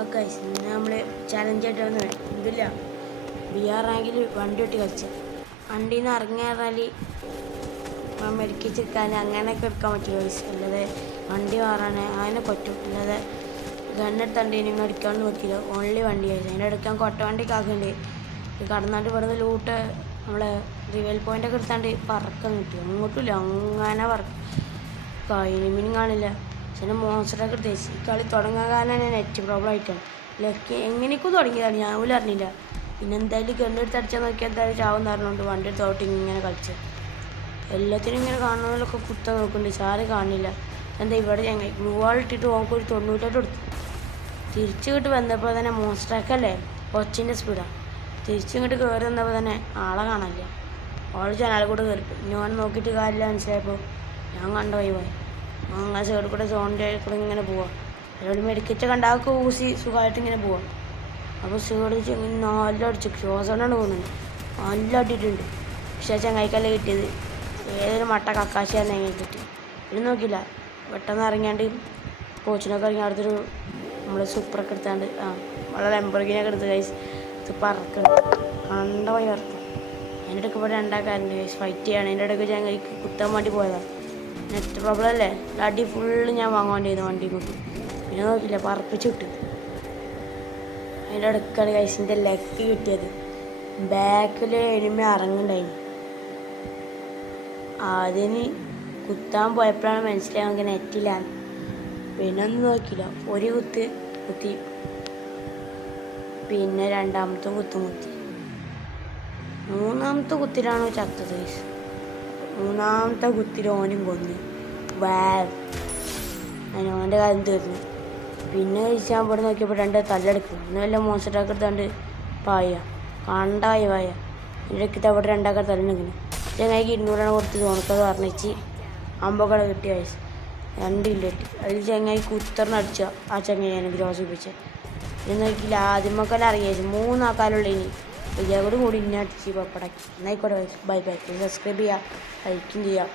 Okay ഇന്ന് നമ്മൾ ചലഞ്ചായിട്ട് വന്ന് ഇതില്ല BR റാങ്കിൽ വണ്ടി ഒട്ടി കളിച്ച വണ്ടിയിൽ നിന്ന് ഇറങ്ങിയാൽ മെഡിക്കിച്ചെടുക്കാൻ അങ്ങനെയൊക്കെ എടുക്കാൻ പറ്റുമോ? അല്ലാതെ വണ്ടി മാറാൻ അതിനെ പറ്റും. അല്ലാതെ ഗണ്ണെടുത്തണ്ട് നിങ്ങൾ അടിക്കാണ്ട് നോക്കിയില്ല. ഓൺലി വണ്ടി ആയിരുന്നു അതിൻ്റെ എടുക്കാൻ കൊട്ട വണ്ടിക്ക് ആക്കുന്നുണ്ട്. കടന്നാണ്ട് ഇവിടുന്ന് ലൂട്ട് നമ്മളെ റിവൽ പോയിൻ്റൊക്കെ എടുത്താണ്ട് പറക്കാൻ കിട്ടും. അങ്ങോട്ടുമില്ല അങ്ങനെ പറക്കും കഴിഞ്ഞ കാണില്ല. പക്ഷേ മോൺസ്റ്ററൊക്കെ എടുത്ത് ഈ കളി തുടങ്ങാൻ കാരണം തന്നെ നെറ്റ് പ്രോബ്ലം ആയിട്ടാണ്. ലക്കി എങ്ങനെയൊക്കെ തുടങ്ങിയതാണ് ഞാൻ പോലും അറിഞ്ഞില്ല. പിന്നെ എന്തായാലും ഗണ്ണെടുത്ത് അടിച്ചാൽ നോക്കിയാൽ എന്തായാലും ചാവെന്ന് പറഞ്ഞുകൊണ്ട് വണ്ടി എടുത്തോട്ട് ഇങ്ങനെ കളിച്ചു. എല്ലാത്തിനും ഇങ്ങനെ കാണുന്നതിലൊക്കെ കുത്താൻ നോക്കുന്നുണ്ട്. ചാറ് കാണില്ല. എന്താ ഇവിടെ ഞങ്ങൾ ഗ്ലൂ വാൾ ഇട്ടിട്ട് നമുക്ക് ഒരു 98 കൊടുത്തു. തിരിച്ചിങ്ങോട്ട് വന്നപ്പോൾ തന്നെ മോൺസ്റ്ററൊക്കെ ഒച്ചിൻ്റെ സ്പീഡാണ്. തിരിച്ചിങ്ങോട്ട് കയറി വന്നപ്പോൾ തന്നെ ആളെ കാണാനില്ല. ആൾ ജനാലെ കൂടെ കയറിപ്പോയി. ഞാൻ നോക്കിയിട്ട് കാര്യമില്ല മനസ്സിലായപ്പോൾ ഞാൻ കണ്ടുപോയി അങ്ങനെ സൈഡിൽ കൂടെ സോണിൻ്റെ കൂടെ ഇങ്ങനെ പോവാം. അതിനോട് മെഡിക്കറ്റ് കണ്ടാൾക്ക് ഊസി സുഖമായിട്ട് ഇങ്ങനെ പോവാം. അപ്പോൾ സൈഡ് നല്ല അടിച്ചു ശ്വാസമാണ് പോകുന്നുണ്ട്. നല്ല അടിയിട്ടുണ്ട്. പക്ഷേ ചങ്ങായിക്കല്ലേ കിട്ടിയത് ഏതൊരു മട്ട കക്കാശയായിരുന്നു എങ്ങനെ കിട്ടി. ഇത് നോക്കിയില്ല പെട്ടെന്ന് ഇറങ്ങിയാണ്ട് കോച്ചിനൊക്കെ ഇറങ്ങി അടുത്തൊരു നമ്മൾ സൂപ്പറൊക്കെ എടുത്താണ്ട് വളരെ ലംബോർഗിനിയൊക്കെ എടുത്ത് കൈസ് ഇത് പറക്കും കണ്ട പോയി പറക്കും. അതിൻ്റെ ഇടയ്ക്ക് ഇവിടെ രണ്ടാക്കാരുണ്ട് കൈസ് ഫൈറ്റ് ചെയ്യാണ്. അതിൻ്റെ ഇടയ്ക്ക് ചങ്ങായിക്ക് കുത്താൻ വേണ്ടി പോയതാണ്. നെറ്റ് പ്രോബ്ലം അല്ലേ അടി ഫുള്ള് ഞാൻ വാങ്ങാൻ വണ്ടി കൊണ്ട്. പിന്നെ നോക്കില്ല പറപ്പിച്ച് കിട്ടും. അതിൻ്റെ ഇടയ്ക്കാണ് കൈസിൻ്റെ ലെഗ് കിട്ടിയത്. ബാക്കിൽ എരുമ ഇറങ്ങുന്നുണ്ടായിന്. അതിന് കുത്താൻ പോയപ്പോഴാണ് മനസ്സിലായി നമുക്ക് നെറ്റില്ല. പിന്നെ ഒന്നും നോക്കിയില്ല. ഒരു കുത്തി പിന്നെ രണ്ടാമത്തെ കുത്തി മൂന്നാമത്തെ കുത്തിലാണോ ചത്തത് കൈസ്. മൂന്നാമത്തെ കുത്തിൽ ഓനും കൊന്നു. അതിനോൻ്റെ കാര്യം തീർന്നു. പിന്നെ കഴിച്ചാൽ ഇവിടെ നോക്കിയപ്പോൾ രണ്ട് തല്ലെടുക്കും. ഇന്ന് വല്ല മോൺസ്റ്ററൊക്കെ എടുത്താണ്ട് പായ കണ്ടായി പായ ഇടയ്ക്ക് അവിടെ രണ്ടാക്കാൻ തല്ലെടുക്കുന്നു. ചങ്ങായിക്ക് 200 കൊടുത്ത് തോണക്കത് പറഞ്ഞിച്ച് അമ്പക്കട കിട്ടിയ വയസ്സ് 2 ഇല്ലറ്റ് അതിൽ ചങ്ങായി കുത്തറിനടിച്ച ആ ചങ്ങായി ഞാൻ ഗ്രോസിപ്പിച്ച് ഇത് നോക്കിയില്ല. ആദ്യമൊക്കെ അറിയാച്ചു 3 ആക്കാനുള്ള ഇനി ഇതേ കൂടി ഇന്നെ അടിച്ച് പപ്പടാക്കി. എന്നായിക്കോട്ടെ ബൈ ബൈ. സബ്സ്ക്രൈബ് ചെയ്യുക, ലൈക്കും ചെയ്യുക.